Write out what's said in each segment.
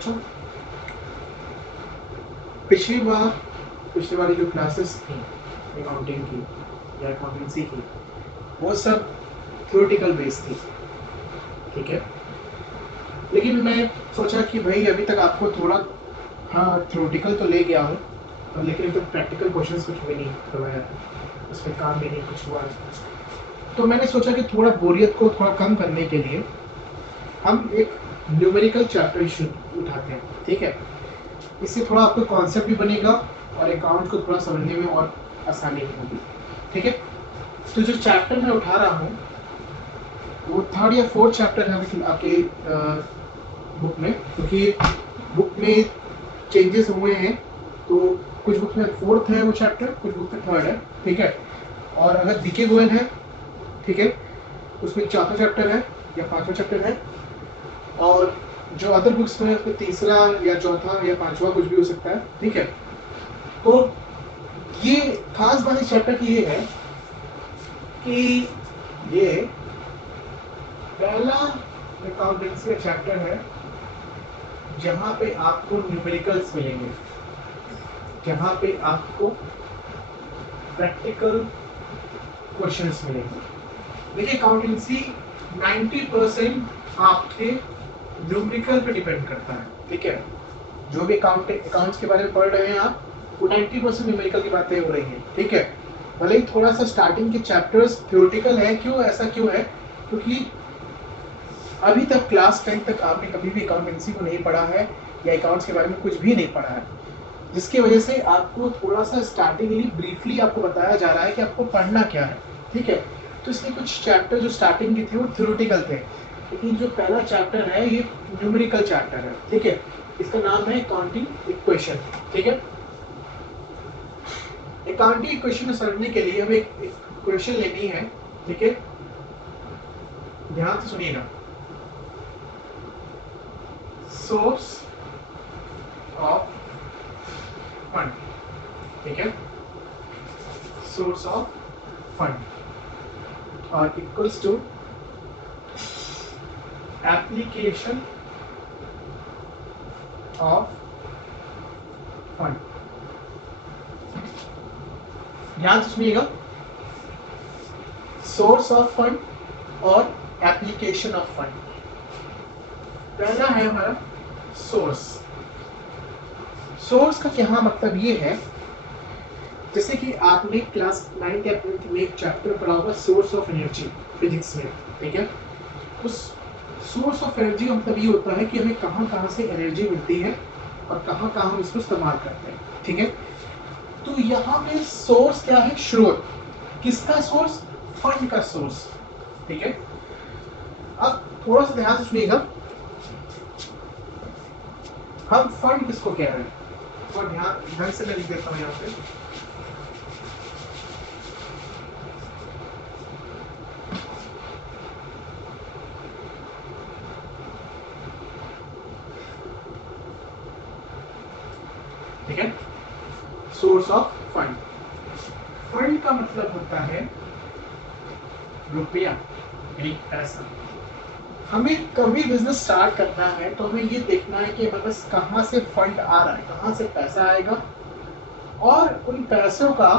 बच्चों, पिछली वाली जो क्लासेस थी अकाउंटिंग की या अकाउंटेंसी की, वो सब थ्योरेटिकल बेस थी, ठीक है। लेकिन मैं सोचा कि भाई अभी तक आपको थोड़ा थ्योरेटिकल तो ले गया हूँ, लेकिन तो प्रैक्टिकल क्वेश्चंस कुछ भी नहीं करवाया, उस पर काम भी नहीं कुछ हुआ। तो मैंने सोचा कि थोड़ा बोरियत को थोड़ा कम करने के लिए हम एक न्यूमेरिकल चैप्टर उठाते हैं, ठीक है। इससे थोड़ा आपको कॉन्सेप्ट भी बनेगा और अकाउंट को थोड़ा समझने में और आसानी होगी, ठीक है। तो जो चैप्टर मैं उठा रहा हूँ वो 3rd या 4th चैप्टर है आपके बुक में, क्योंकि बुक में चेंजेस हुए हैं। तो कुछ बुक में 4th है वो चैप्टर, कुछ बुक में 3rd है, ठीक है। और अगर दिखे गोयल है, ठीक है, उसमें 4था चैप्टर है या 5वां चैप्टर है, और जो अदर बुक्स में उसमें 3रा या 4था या 5वां कुछ भी हो सकता है, ठीक है। तो ये खास बात इस चैप्टर की ये है कि ये पहला अकाउंटेंसी का चैप्टर है जहाँ पे आपको न्यूमेरिकल्स मिलेंगे, जहाँ पे आपको प्रैक्टिकल क्वेश्चंस मिलेंगे। देखिए अकाउंटेंसी 90% आपके न्यूमेरिकल पे डिपेंड करता है, ठीक है। जो भी अकाउंट्स के बारे में पढ़ रहे हैं आप, वो 90% न्यूमेरिकल की बातें हो रही हैं, ठीक है। भले ही थोड़ा सा स्टार्टिंग के चैप्टर्स थ्योरेटिकल है, क्यों ऐसा क्यों है, क्योंकि अभी तक क्लास 10 तक आपने कभी भी अकाउंटेंसी को नहीं पढ़ा है या अकाउंट्स के बारे में कुछ भी नहीं पढ़ा है, जिसकी वजह से आपको थोड़ा सा स्टार्टिंगली ब्रीफली आपको बताया जा रहा है कि आपको पढ़ना क्या है, ठीक है। तो इसलिए कुछ चैप्टर जो स्टार्टिंग के थे वो थ्योरेटिकल थे, लेकिन जो पहला चैप्टर है ये न्यूमेरिकल चैप्टर है, ठीक है। इसका नाम है अकाउंटिंग इक्वेशन, ठीक है। अकाउंटिंग इक्वेशन को समझने के लिए हमें एक इक्वेशन लेनी है, ठीक है। ध्यान से सुनिएगा। सोर्स ऑफ फंड, ठीक है, सोर्स ऑफ फंड और equals to application of fund. ध्यान से सुनिएगा, सोर्स ऑफ फंड और एप्लीकेशन ऑफ फंड। पहला है हमारा सोर्स। सोर्स का क्या मतलब ये है, जैसे कि आपने क्लास 9th या 10th में एक चैप्टर पढ़ा होगा सोर्स ऑफ एनर्जी फिजिक्स में, ठीक है। उस सोर्स ऑफ एनर्जी का मतलब ये होता है कि हमें कहाँ कहाँ से एनर्जी मिलती है और कहाँ कहाँ हम इसको इस्तेमाल करते हैं, ठीक है। तो यहाँ पे सोर्स क्या है, स्रोत। किसका सोर्स, फंड का सोर्स, ठीक है। अब थोड़ा सा ध्यान से सुनिएगा, हम फंड किसको कह रहे हैं, और ध्यान से मैं लिख देता हूँ यहाँ पे। ठीक है, सोर्स ऑफ फंड। फंड का मतलब होता है रुपया, यानी पैसा। हमें कभी बिजनेस स्टार्ट करना है तो हमें ये देखना है कि हमारे पास कहाँ से फंड आ रहा है, कहाँ से पैसा आएगा, और उन पैसों का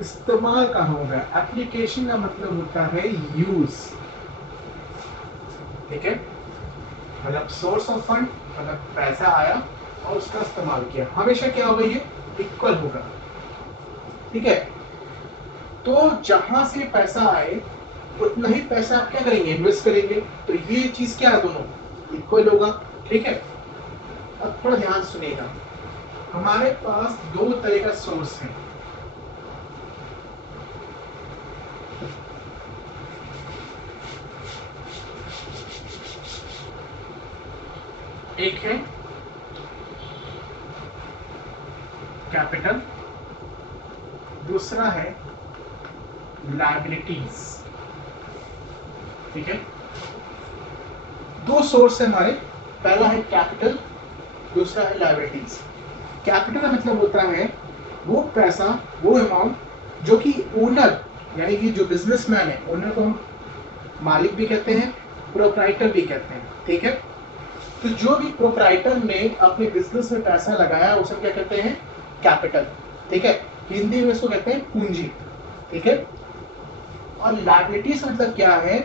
इस्तेमाल कहाँ होगा। एप्लीकेशन का मतलब होता है यूज, ठीक है। मतलब सोर्स ऑफ फंड मतलब पैसा आया और उसका इस्तेमाल किया, हमेशा क्या होगा, ये इक्वल होगा, ठीक है। तो जहां से पैसा आए उतना ही पैसा आप क्या करेंगे, इन्वेस्ट करेंगे। तो ये चीज क्या है, दोनों इक्वल होगा, ठीक है। अब थोड़ा ध्यान सुनिएगा, हमारे पास दो तरह का सोर्स है। एक है कैपिटल, दूसरा है लायबिलिटीज, ठीक है। दो सोर्स है हमारे, पहला है कैपिटल, दूसरा है लायबिलिटीज। कैपिटल का मतलब होता है वो पैसा, वो अमाउंट जो कि ओनर, यानी कि जो बिजनेसमैन है, ओनर को हम मालिक भी कहते हैं, प्रोप्राइटर भी कहते हैं, ठीक है। तो जो भी प्रोप्राइटर ने अपने बिजनेस में पैसा लगाया उसे क्या कहते हैं? कैपिटल। ठीक है, हिंदी में इसको कहते हैं पूंजी। ठीक है, और लायबिलिटीज मतलब क्या है?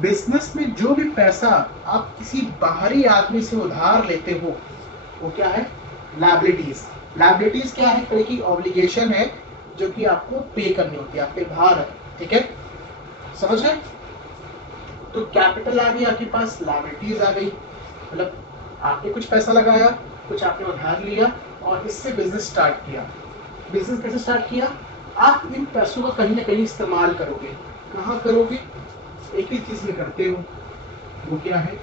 बिजनेस में जो भी पैसा आप किसी बाहरी आदमी से उधार लेते हो वो क्या है? लायबिलिटीज। लायबिलिटीज क्या है? तरह की ऑब्लिगेशन है जो कि आपको पे करनी होती है, आप पे भार है। ठीक है, समझ गए? तो कैपिटल आ गई आपके पास, लायबिलिटीज आ गई, मतलब आपने कुछ पैसा लगाया, कुछ आपने उधार लिया और इससे बिजनेस स्टार्ट किया। बिजनेस कैसे स्टार्ट किया? आप इन पैसों का कहीं ना कहीं इस्तेमाल करोगे। कहाँ करोगे? एक ही चीज में करते हो, वो क्या है?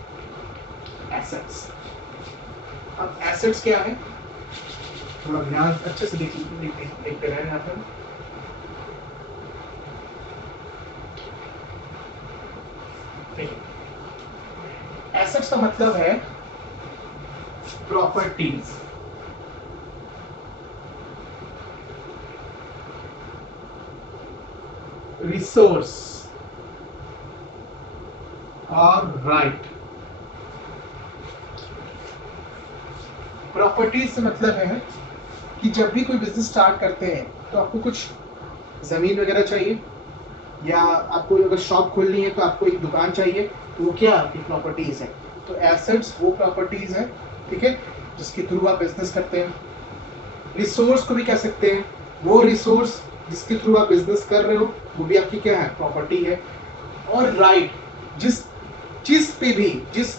एसेट्स। अब एसेट्स क्या है? थोड़ा ध्यान अच्छे से देखते रहे यहाँ पर। एसेट्स का मतलब है प्रॉपर्टीज। रिसोर्स और राइट। प्रॉपर्टीज से मतलब है कि जब भी कोई बिजनेस स्टार्ट करते हैं तो आपको कुछ जमीन वगैरह चाहिए, या आपको अगर शॉप खोलनी है तो आपको एक दुकान चाहिए, तो वो क्या आपकी प्रॉपर्टीज है। तो एसेट्स वो प्रॉपर्टीज है, ठीक है, जिसके थ्रू आप बिजनेस करते हैं। रिसोर्स को भी कह सकते हैं, वो रिसोर्स जिसके थ्रू आप बिजनेस कर रहे हो वो भी आपकी क्या है? प्रॉपर्टी है। और राइट, जिस चीज पे भी, जिस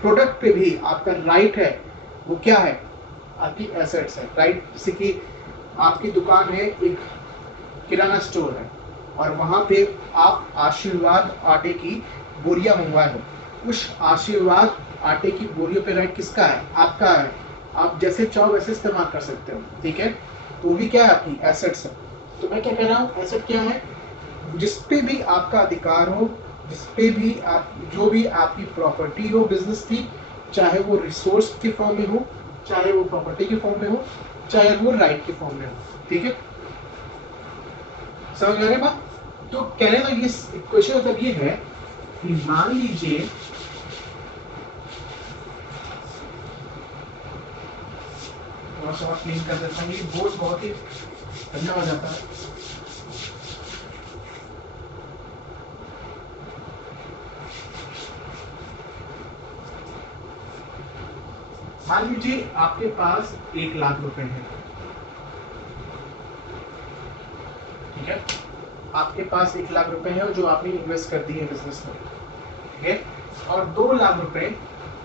प्रोडक्ट पे भी आपका राइट है वो क्या है? आपकी एसेट्स है। राइट, जैसे कि आपकी दुकान है, एक किराना स्टोर है और वहां पे आप आशीर्वाद आटे की बोरियां मंगवाए हो, उस आशीर्वाद आटे की बोरियों पे राइट किसका है? आपका है। आप जैसे चाहो वैसे इस्तेमाल कर सकते हो। ठीक है, तो भी क्या है? आपकी एसेट्स है। तो मैं क्या कह रहा हूँ, एसेट क्या है? जिसपे भी आपका अधिकार हो, जिसपे भी आप, जो भी आपकी प्रॉपर्टी हो बिजनेस की, चाहे वो रिसोर्स के फॉर्म में हो, चाहे वो प्रॉपर्टी के फॉर्म में हो, चाहे वो राइट के फॉर्म में हो। ठीक है, समझ आ रहे बात? तो कहने का ये क्वेश्चन मतलब ये है कि मान लीजिए क्लीन कर देता हूँ, ये बोर्ड बहुत ही ठंडा हो जाता है। मान लीजिए आपके पास 1 लाख रुपए हैं। ठीक है, आपके पास 1 लाख रुपए हैं जो आपने इन्वेस्ट कर दिए बिजनेस में। ठीक है, और 2 लाख रुपए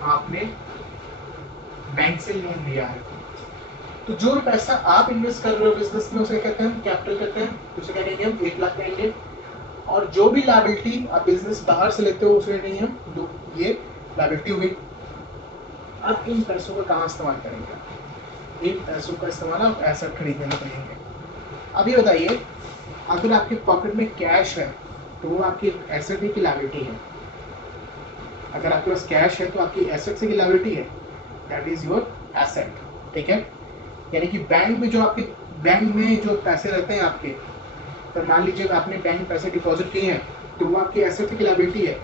आपने बैंक से लोन लिया है। तो जो पैसा आप इन्वेस्ट कर रहे हो बिजनेस में उसे कहते हैं कैपिटल कहते हैं, उसे क्या कहेंगे हम? 1 लाख कहेंगे। और जो भी लायबिलिटी आप बिजनेस बाहर से लेते हो उसे कहेंगे हम ये लायबिलिटी हुई। अब इन पैसों का कहाँ इस्तेमाल करेंगे? इन पैसों का इस्तेमाल आप एसेट खरीदने में करेंगे। अभी बताइए, अगर आपके पॉकेट में कैश है तो वो आपकी एसेट है कि लायबिलिटी है? अगर आपके पास कैश है तो आपकी एसेट से की लायबिलिटी है? That is your asset. ठीक है, यानी कि बैंक में जो आपके, बैंक में जो पैसे रहते हैं आपके, तो मान लीजिए आपने बैंक में पैसे डिपॉजिट किए हैं तो वो आपकी एसेट है कि लायबिलिटी है?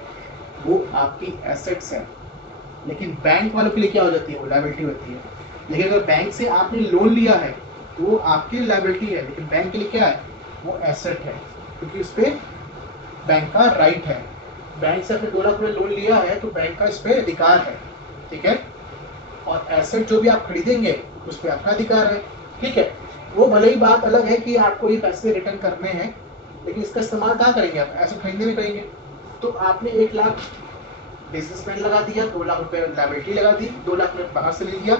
वो आपकी एसेट्स है। लेकिन बैंक वालों के लिए क्या हो जाती है? वो लायबिलिटी होती है। लेकिन अगर बैंक से आपने लोन लिया है तो वो आपकी लायबिलिटी है, लेकिन बैंक के लिए क्या है? वो एसेट है, क्योंकि उस पर बैंक का राइट है। बैंक से आपने 2 लाख रुपये लोन लिया है तो बैंक का इस पर अधिकार है। ठीक है, और एसेट जो भी आप खरीदेंगे उस पर आपका अधिकार है। ठीक है, वो भले ही बात अलग है कि आपको ये पैसे रिटर्न करने हैं, लेकिन इसका इस्तेमाल कहाँ करेंगे? आप एसेट खरीदने में करेंगे। तो आपने 1 लाख बिजनेस में लगा दिया, 2 लाख रुपए लायबिलिटी लगा दी, 2 लाख में बाहर से ले लिया।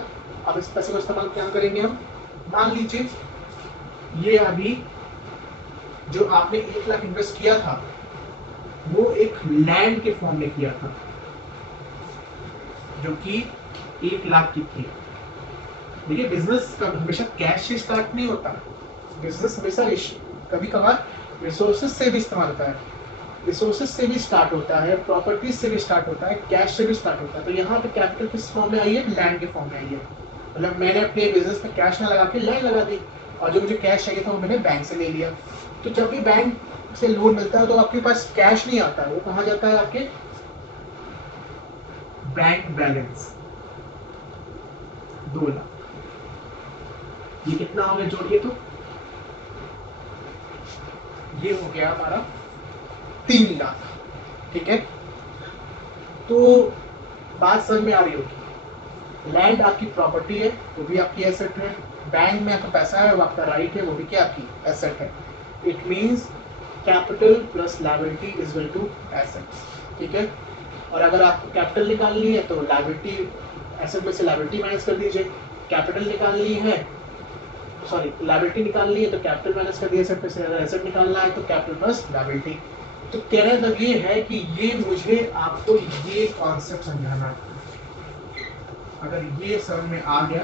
अब इस पैसे को इस्तेमाल क्या करेंगे हम? मान लीजिए ये अभी जो आपने 1 लाख इन्वेस्ट किया था वो एक लैंड के फॉर्म में किया था जो कि 1 लाख की थी। देखिए, बिजनेस का हमेशा कैश से स्टार्ट नहीं होता। बिजनेस हमेशा कभी कभार रिसोर्सेज से भी इस्तेमाल होता है, रिसोर्सेज से भी स्टार्ट होता है, प्रॉपर्टीज से भी स्टार्ट होता है, कैश से भी स्टार्ट होता है। तो यहाँ पे कैपिटल किस फॉर्म में आई है? लैंड के फॉर्म में आई है। मतलब मैंने अपने बिजनेस में कैश ना लगा के लैंड लगा दी, और जो मुझे कैश चाहिए था वो मैंने बैंक से ले लिया। तो जब भी बैंक से लोन मिलता है तो आपके पास कैश नहीं आता है, वो कहाँ जाता है? आपके बैंक बैलेंस। 2 लाख। ये कितना हो गया जोड़िए तो, ये हो गया हमारा 3 लाख। ठीक है, तो बात समझ में आ रही होगी। लैंड आपकी प्रॉपर्टी है, वो भी आपकी एसेट है। बैंक में आपका पैसा है, वो आपका राइट है, वो भी क्या आपकी एसेट है। It means capital plus liability is equal to assets. ठीक है, और अगर आपको कैपिटल निकालनी है तो लायबिलिटी, एसेट में से लायबिलिटी माइनस कर दीजिए। कैपिटल निकालनी है, सॉरी लायबिलिटी निकालनी है तो कैपिटल माइनस कर दिए एसेट में से। अगर एसेट निकालना है तो कैपिटल प्लस लायबिलिटी। तो कहने तक ये है कि ये मुझे आपको ये कॉन्सेप्ट समझाना है। अगर ये समझ में आ गया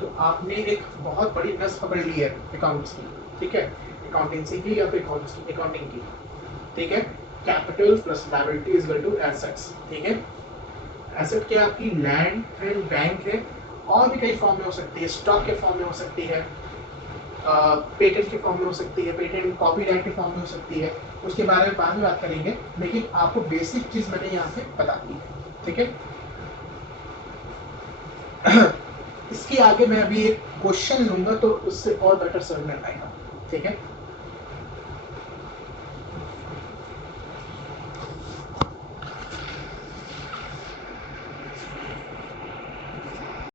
तो आपने एक बहुत बड़ी नस पकड़ ली है अकाउंट्स की। ठीक है, अकाउंटेंसी की या फिर अकाउंटिंग की। ठीक है, capital plus liability is equal to assets. ठीक है, एसेट क्या आपकी लैंड है, बैंक है, और भी कई फॉर्म में हो सकती है। स्टॉक के फॉर्म में हो सकती है, पेटेंट के फॉर्म में हो सकती है, पेटेंट कॉपीराइट के फॉर्म में हो सकती है। उसके बारे में बाद में बात करेंगे, लेकिन आपको बेसिक चीज मैंने यहाँ पे बता दी है। ठीक है, इसके आगे मैं अभी एक क्वेश्चन लूंगा तो उससे और बेटर समझ में आएगा। ठीक है।